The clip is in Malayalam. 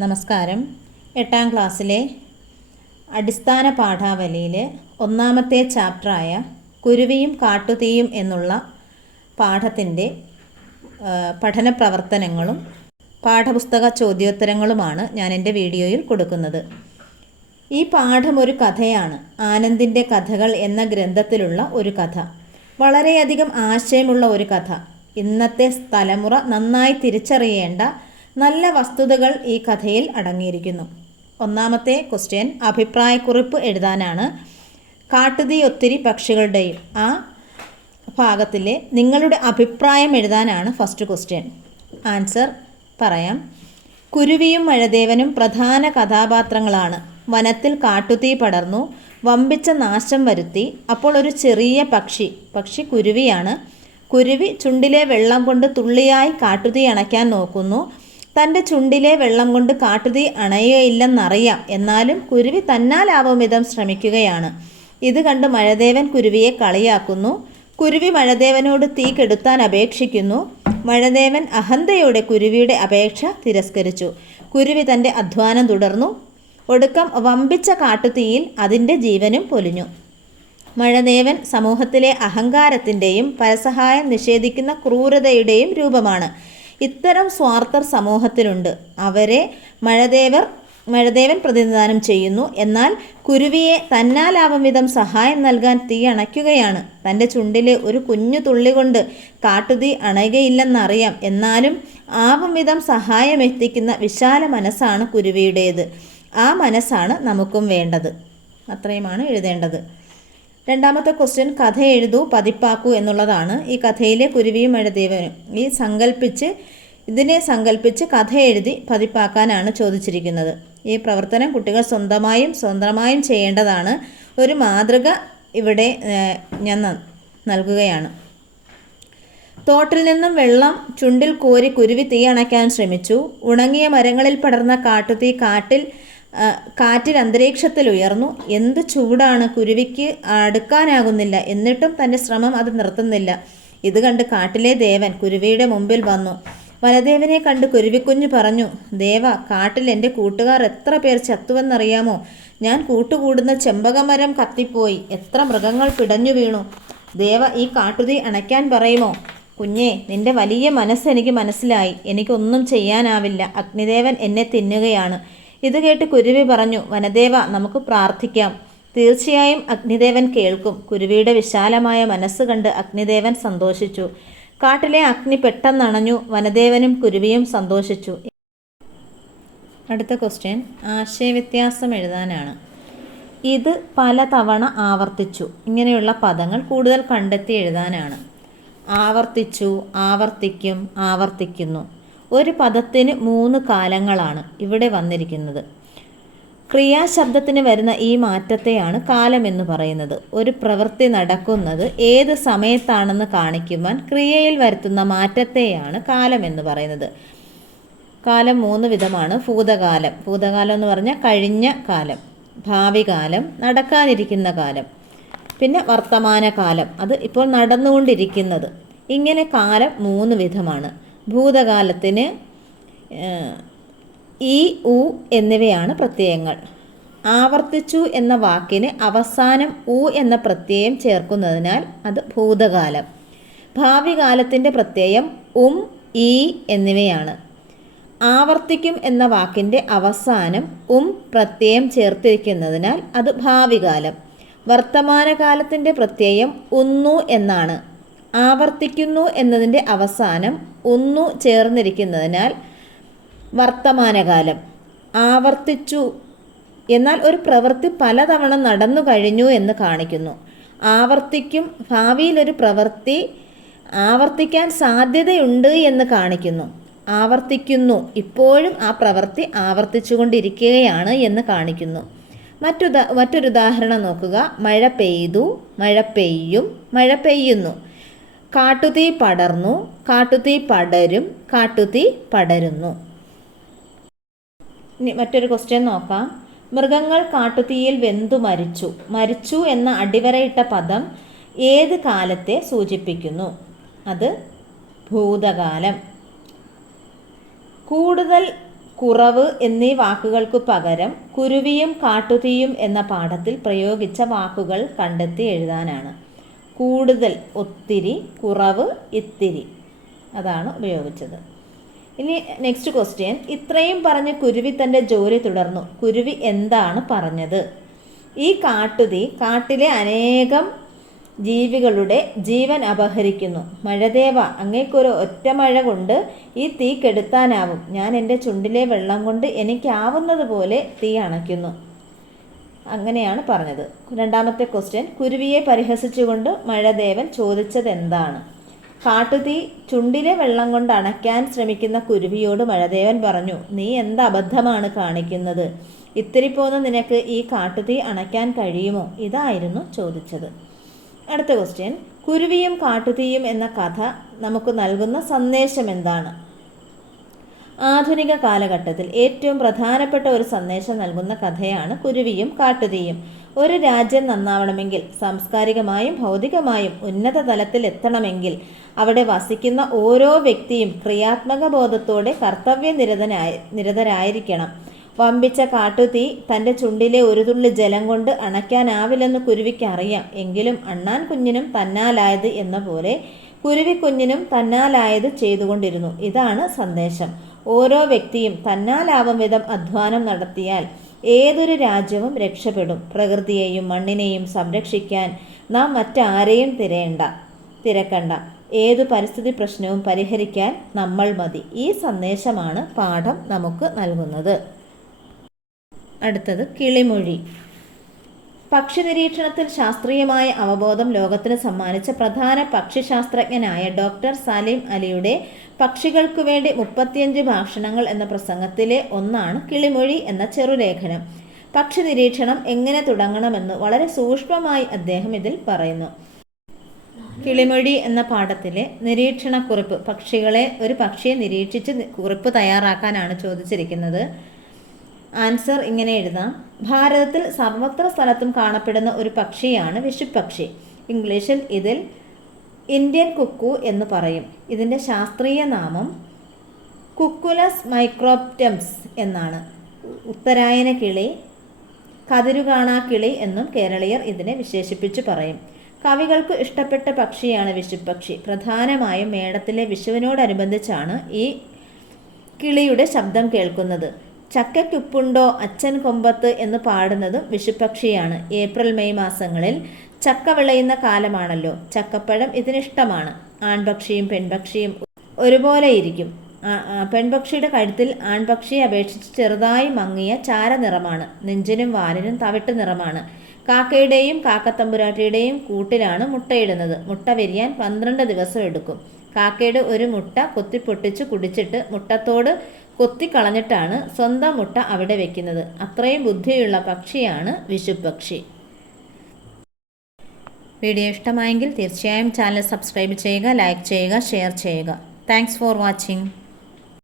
നമസ്കാരം. എട്ടാം ക്ലാസ്സിലെ അടിസ്ഥാന പാഠാവലിയിൽ ഒന്നാമത്തെ ചാപ്റ്ററായ കുരുവിയും കാട്ടുതീയും എന്നുള്ള പാഠത്തിന്റെ പഠന പ്രവർത്തനങ്ങളും പാഠപുസ്തക ചോദ്യോത്തരങ്ങളുമാണ് ഞാൻ എന്റെ വീഡിയോയിൽ കൊടുക്കുന്നത്. ഈ പാഠം ഒരു കഥയാണ്. ആനന്ദിന്റെ കഥകൾ എന്ന ഗ്രന്ഥത്തിലുള്ള ഒരു കഥ. വളരെയധികം ആശയമുള്ള ഒരു കഥ. ഇന്നത്തെ തലമുറ നന്നായി തിരിച്ചറിയേണ്ട നല്ല വസ്തുതകൾ ഈ കഥയിൽ അടങ്ങിയിരിക്കുന്നു. ഒന്നാമത്തെ ക്വസ്റ്റ്യൻ അഭിപ്രായക്കുറിപ്പ് എഴുതാനാണ്. കാട്ടുതീ ഒത്തിരി പക്ഷികളുടെയും ആ ഭാഗത്തിലെ നിങ്ങളുടെ അഭിപ്രായം എഴുതാനാണ് ഫസ്റ്റ് ക്വസ്റ്റ്യൻ. ആൻസർ പറയാം. കുരുവിയും മഴദേവനും പ്രധാന കഥാപാത്രങ്ങളാണ്. വനത്തിൽ കാട്ടുതീ പടർന്നു വമ്പിച്ച നാശം വരുത്തി അപ്പോൾ ഒരു ചെറിയ പക്ഷി പക്ഷി കുരുവിയാണ്. കുരുവി ചുണ്ടിലെ വെള്ളം കൊണ്ട് തുള്ളിയായി കാട്ടുതീ അണയ്ക്കാൻ നോക്കുന്നു. തന്റെ ചുണ്ടിലെ വെള്ളം കൊണ്ട് കാട്ടുതീ അണയുകയില്ലെന്നറിയാം. എന്നാലും കുരുവി തന്നാലാവും വിധം ശ്രമിക്കുകയാണ്. ഇത് കണ്ട് മഴദേവൻ കുരുവിയെ കളിയാക്കുന്നു. കുരുവി മഴദേവനോട് തീ കെടുത്താൻ അപേക്ഷിക്കുന്നു. മഴദേവൻ അഹന്തയോടെ കുരുവിയുടെ അപേക്ഷ തിരസ്കരിച്ചു. കുരുവി തന്റെ അധ്വാനം തുടർന്നു. ഒടുക്കം വമ്പിച്ച കാട്ടുതീയിൽ അതിന്റെ ജീവനും പൊലിഞ്ഞു. മഴദേവൻ സമൂഹത്തിലെ അഹങ്കാരത്തിന്റെയും പരസഹായം നിഷേധിക്കുന്ന ക്രൂരതയുടെയും രൂപമാണ്. ഇത്തരം സ്വാർത്ഥർ സമൂഹത്തിലുണ്ട്. അവരെ മഴദേവർ മഴദേവൻ പ്രതിനിധാനം ചെയ്യുന്നു. എന്നാൽ കുരുവിയെ തന്നാലാവും വിധം സഹായം നൽകാൻ തീ അണയ്ക്കുകയാണ്. തന്റെ ചുണ്ടിലെ ഒരു കുഞ്ഞു തുള്ളി കൊണ്ട് കാട്ടുതീ അണയുകയില്ലെന്നറിയാം. എന്നാലും ആവും വിധം സഹായം എത്തിക്കുന്ന വിശാല മനസ്സാണ് കുരുവിയുടേത്. ആ മനസ്സാണ് നമുക്കും വേണ്ടത്. അത്രയുമാണ് എഴുതേണ്ടത്. രണ്ടാമത്തെ ക്വസ്റ്റ്യൻ കഥ എഴുതൂ പതിപ്പാക്കൂ എന്നുള്ളതാണ്. ഈ കഥയിലെ കുരുവിയും എഴുതിയവനും ഈ സങ്കല്പിച്ച് ഇതിനെ സങ്കല്പിച്ച് കഥ എഴുതി പതിപ്പാക്കാനാണ് ചോദിച്ചിരിക്കുന്നത്. ഈ പ്രവർത്തനം കുട്ടികൾ സ്വന്തമായും സ്വന്തമായും ചെയ്യേണ്ടതാണ്. ഒരു മാതൃക ഇവിടെ ഞാൻ നൽകുകയാണ്. തോട്ടിൽ നിന്നും വെള്ളം ചുണ്ടിൽ കോരി കുരുവി തീ അണയ്ക്കാൻ ശ്രമിച്ചു. ഉണങ്ങിയ മരങ്ങളിൽ പടർന്ന കാട്ടുതീ കാട്ടിൽ കാറ്റിൽ അന്തരീക്ഷത്തിൽ ഉയർന്നു. എന്ത് ചൂടാണ് കുരുവിക്ക് അടുക്കാനാകുന്നില്ല. എന്നിട്ടും തന്റെ ശ്രമം അത് നിർത്തുന്നില്ല. ഇത് കണ്ട് കാട്ടിലെ ദേവൻ കുരുവിയുടെ മുമ്പിൽ വന്നു. വനദേവനെ കണ്ട് കുരുവിക്കുഞ്ഞ് പറഞ്ഞു ദേവ കാട്ടിൽ എന്റെ കൂട്ടുകാർ എത്ര പേർ ചത്തുവെന്നറിയാമോ? ഞാൻ കൂട്ടുകൂടുന്ന ചെമ്പകമരം കത്തിപ്പോയി. എത്ര മൃഗങ്ങൾ പിടഞ്ഞു വീണു. ദേവ ഈ കാട്ടുതീ അണയ്ക്കാൻ പറയുമോ? കുഞ്ഞേ നിന്റെ വലിയ മനസ്സ് എനിക്ക് മനസ്സിലായി. എനിക്കൊന്നും ചെയ്യാനാവില്ല. അഗ്നിദേവൻ എന്നെ തിന്നുകയാണ്. ഇത് കേട്ട് കുരുവി പറഞ്ഞു വനദേവ നമുക്ക് പ്രാർത്ഥിക്കാം. തീർച്ചയായും അഗ്നിദേവൻ കേൾക്കും. കുരുവിയുടെ വിശാലമായ മനസ്സ് കണ്ട് അഗ്നിദേവൻ സന്തോഷിച്ചു. കാട്ടിലെ അഗ്നി പെട്ടെന്നണഞ്ഞു വനദേവനും കുരുവിയും സന്തോഷിച്ചു. അടുത്ത ക്വസ്റ്റ്യൻ ആശയവ്യത്യാസം എഴുതാനാണ്. ഇത് പലതവണ ആവർത്തിച്ചു. ഇങ്ങനെയുള്ള പദങ്ങൾ കൂടുതൽ കണ്ടെത്തി എഴുതാനാണ്. ആവർത്തിച്ചു ആവർത്തിക്കും ആവർത്തിക്കുന്നു. ഒരു പദത്തിന് മൂന്ന് കാലങ്ങളാണ് ഇവിടെ വന്നിരിക്കുന്നത്. ക്രിയാശബ്ദത്തിന് വരുന്ന ഈ മാറ്റത്തെയാണ് കാലം എന്ന് പറയുന്നത്. ഒരു പ്രവൃത്തി നടക്കുന്നത് ഏത് സമയത്താണെന്ന് കാണിക്കുവാൻ ക്രിയയിൽ വരുത്തുന്ന മാറ്റത്തെയാണ് കാലം എന്ന് പറയുന്നത്. കാലം മൂന്ന് വിധമാണ് ഭൂതകാലം. ഭൂതകാലം എന്ന് പറഞ്ഞാൽ കഴിഞ്ഞ കാലം ഭാവി കാലം നടക്കാനിരിക്കുന്ന കാലം പിന്നെ വർത്തമാനകാലം. അത് ഇപ്പോൾ നടന്നുകൊണ്ടിരിക്കുന്നത്. ഇങ്ങനെ കാലം മൂന്ന് വിധമാണ്. ഭൂതകാലത്തിന് ഇ ഉ എന്നിവയാണ് പ്രത്യയങ്ങൾ. ആവർത്തിച്ചു എന്ന വാക്കിന് അവസാനം ഉ എന്ന പ്രത്യയം ചേർക്കുന്നതിനാൽ അത് ഭൂതകാലം. ഭാവി കാലത്തിന്റെ പ്രത്യയം ഉം ഈ എന്നിവയാണ്. ആവർത്തിക്കും എന്ന വാക്കിന്റെ അവസാനം ഉം പ്രത്യയം ചേർത്തിരിക്കുന്നതിനാൽ അത് ഭാവികാലം. വർത്തമാനകാലത്തിന്റെ പ്രത്യയം ഉന്നു എന്നാണ്. ആവർത്തിക്കുന്നു എന്നതിന്റെ അവസാനം ഉന്നു ചേർന്നിരിക്കുന്നതിനാൽ വർത്തമാനകാലം. ആവർത്തിച്ചു. എന്നാൽ ഒരു പ്രവൃത്തി പലതവണ നടന്നു കഴിഞ്ഞു എന്ന് കാണിക്കുന്നു. ആവർത്തിക്കും ഭാവിയിലൊരു പ്രവൃത്തി ആവർത്തിക്കാൻ സാധ്യതയുണ്ട് എന്ന് കാണിക്കുന്നു. ആവർത്തിക്കുന്നു. ഇപ്പോഴും ആ പ്രവൃത്തി ആവർത്തിച്ചുകൊണ്ടിരിക്കുകയാണ് എന്ന് കാണിക്കുന്നു. മറ്റുദാ മറ്റൊരുദാഹരണം നോക്കുക. മഴ പെയ്തു മഴ പെയ്യും മഴ പെയ്യുന്നു. കാട്ടുതീ പടർന്നു കാട്ടുതീ പടരും കാട്ടുതീ പടരുന്നു. മറ്റൊരു ക്വസ്റ്റ്യൻ നോക്കാം. മൃഗങ്ങൾ കാട്ടുതീയിൽ വെന്തു മരിച്ചു. മരിച്ചു എന്ന അടിവരയിട്ട പദം ഏത് കാലത്തെ സൂചിപ്പിക്കുന്നു? അത് ഭൂതകാലം. കൂടുതൽ കുറവ് എന്നീ വാക്കുകൾക്ക് പകരം കുരുവിയും കാട്ടുതീയും എന്ന പാഠത്തിൽ പ്രയോഗിച്ച വാക്കുകൾ കണ്ടെത്തി എഴുതാനാണ്. കൂടുതൽ ഒത്തിരി കുറവ് ഇത്തിരി. അതാണ് ഉപയോഗിച്ചത്. ഇനി നെക്സ്റ്റ് ക്വസ്റ്റ്യൻ ഇത്രയും പറഞ്ഞ് കുരുവി തന്റെ ജോലി തുടർന്നു. കുരുവി എന്താണ് പറഞ്ഞത്? ഈ കാട്ടുതീ കാട്ടിലെ അനേകം ജീവികളുടെ ജീവൻ അപഹരിക്കുന്നു. മഴദേവ അങ്ങേക്കൊരു ഒറ്റ മഴ കൊണ്ട് ഈ തീ കെടുത്താനാവും. ഞാൻ എന്റെ ചുണ്ടിലെ വെള്ളം കൊണ്ട് എനിക്കാവുന്നത് പോലെ തീ അണയ്ക്കുന്നു. അങ്ങനെയാണ് പറഞ്ഞത്. രണ്ടാമത്തെ ക്വസ്റ്റ്യൻ കുരുവിയെ പരിഹസിച്ചുകൊണ്ട് മഴദേവൻ ചോദിച്ചത് എന്താണ് കാട്ടുതീ ചുണ്ടിലെ വെള്ളം കൊണ്ട് അണയ്ക്കാൻ ശ്രമിക്കുന്ന കുരുവിയോട് മഴദേവൻ പറഞ്ഞു നീ എന്ത് അബദ്ധമാണ് കാണിക്കുന്നത്? ഇത്തിരി പോന്ന് നിനക്ക് ഈ കാട്ടുതീ അണയ്ക്കാൻ കഴിയുമോ? ഇതായിരുന്നു ചോദിച്ചത്. അടുത്ത ക്വസ്റ്റ്യൻ കുരുവിയും കാട്ടുതീയും എന്ന കഥ നമുക്ക് നൽകുന്ന സന്ദേശം എന്താണ്? ആധുനിക കാലഘട്ടത്തിൽ ഏറ്റവും പ്രധാനപ്പെട്ട ഒരു സന്ദേശം നൽകുന്ന കഥയാണ് കുരുവിയും കാട്ടുതീയും. ഒരു രാജ്യം നന്നാവണമെങ്കിൽ സാംസ്കാരികമായും ഭൗതികമായും ഉന്നത തലത്തിൽ എത്തണമെങ്കിൽ അവിടെ വസിക്കുന്ന ഓരോ വ്യക്തിയും ക്രിയാത്മക ബോധത്തോടെ കർത്തവ്യനിരതനായി നിരതരായിരിക്കണം. വമ്പിച്ച കാട്ടുതീ തന്റെ ചുണ്ടിലെ ഒരു തുള്ളി ജലം കൊണ്ട് അണയ്ക്കാനാവില്ലെന്ന് കുരുവിക്ക് അറിയാം. എങ്കിലും അണ്ണാൻ കുഞ്ഞിനും തന്നാലായത് എന്ന പോലെ കുരുവിക്കുഞ്ഞിനും തന്നാലായത് ചെയ്തുകൊണ്ടിരുന്നു. ഇതാണ് സന്ദേശം. ഓരോ വ്യക്തിയും തന്നാലാവും വിധം അധ്വാനം നടത്തിയാൽ ഏതൊരു രാജ്യവും രക്ഷപ്പെടും. പ്രകൃതിയെയും മണ്ണിനെയും സംരക്ഷിക്കാൻ നാം മറ്റാരെയും തിരയണ്ട തിരക്കണ്ട. ഏതു പരിസ്ഥിതി പ്രശ്നവും പരിഹരിക്കാൻ നമ്മൾ മതി. ഈ സന്ദേശമാണ് പാഠം നമുക്ക് നൽകുന്നത്. അടുത്തത് കിളിമൊഴി. പക്ഷി നിരീക്ഷണത്തിൽ ശാസ്ത്രീയമായ അവബോധം ലോകത്തിന് സമ്മാനിച്ച പ്രധാന പക്ഷിശാസ്ത്രജ്ഞനായ ഡോക്ടർ സലീം അലിയുടെ പക്ഷികൾക്കു വേണ്ടി മുപ്പത്തിയഞ്ച് ഭാഷണങ്ങൾ എന്ന പ്രസംഗത്തിലെ ഒന്നാണ് കിളിമൊഴി എന്ന ചെറുലേഖനം. പക്ഷി നിരീക്ഷണം എങ്ങനെ തുടങ്ങണമെന്ന് വളരെ സൂക്ഷ്മമായി അദ്ദേഹം ഇതിൽ പറയുന്നു. കിളിമൊഴി എന്ന പാഠത്തിലെ നിരീക്ഷണക്കുറിപ്പ് പക്ഷികളെ ഒരു പക്ഷിയെ നിരീക്ഷിച്ച് കുറിപ്പ് തയ്യാറാക്കാനാണ് ചോദിച്ചിരിക്കുന്നത്. ആൻസർ ഇങ്ങനെ എഴുതാം. ഭാരതത്തിൽ സർവത്ര സ്ഥലത്തും കാണപ്പെടുന്ന ഒരു പക്ഷിയാണ് വിഷുപ്പക്ഷി. ഇംഗ്ലീഷിൽ ഇതിൽ ഇന്ത്യൻ കുക്കു എന്ന് പറയും. ഇതിന്റെ ശാസ്ത്രീയ നാമം കുക്കുലസ് മൈക്രോപ്റ്റംസ് എന്നാണ്. ഉത്തരായന കിളി കതിരുകാണാ കിളി എന്നും കേരളീയർ ഇതിനെ വിശേഷിപ്പിച്ച് പറയും. കവികൾക്ക് ഇഷ്ടപ്പെട്ട പക്ഷിയാണ് വിഷുപ്പക്ഷി. പ്രധാനമായും മേടത്തിലെ വിഷുവിനോടനുബന്ധിച്ചാണ് ഈ കിളിയുടെ ശബ്ദം കേൾക്കുന്നത്. ചക്കയ്ക്കുപ്പുണ്ടോ അച്ഛൻ കൊമ്പത്ത് എന്ന് പാടുന്നതും വിഷുപ്പക്ഷിയാണ്. ഏപ്രിൽ മെയ് മാസങ്ങളിൽ ചക്ക വിളയുന്ന കാലമാണല്ലോ. ചക്കപ്പഴം ഇതിനിഷ്ടമാണ്. ആൺപക്ഷിയും പെൺപക്ഷിയും ഒരുപോലെ ഇരിക്കും പെൺപക്ഷിയുടെ കഴുത്തിൽ ആൺപക്ഷിയെ അപേക്ഷിച്ച് ചെറുതായി മങ്ങിയ ചാര നിറമാണ്. നെഞ്ചിനും വാലിനും തവിട്ട് നിറമാണ്. കാക്കയുടെയും കാക്കത്തമ്പുരാട്ടിയുടെയും കൂട്ടിലാണ് മുട്ടയിടുന്നത്. മുട്ട വിരിയാൻ പന്ത്രണ്ട് ദിവസം എടുക്കും. കാക്കയുടെ ഒരു മുട്ട കൊത്തിപ്പൊട്ടിച്ച് കുടിച്ചിട്ട് മുട്ടത്തോട് കൊത്തിക്കളഞ്ഞിട്ടാണ് സ്വന്തം മുട്ട അവിടെ വെക്കുന്നത്. അത്രയും ബുദ്ധിയുള്ള പക്ഷിയാണ് വിഷുപക്ഷി വീഡിയോ ഇഷ്ടമായെങ്കിൽ തീർച്ചയായും ചാനൽ സബ്സ്ക്രൈബ് ചെയ്യുക ലൈക്ക് ചെയ്യുക ഷെയർ ചെയ്യുക. Thanks for watching.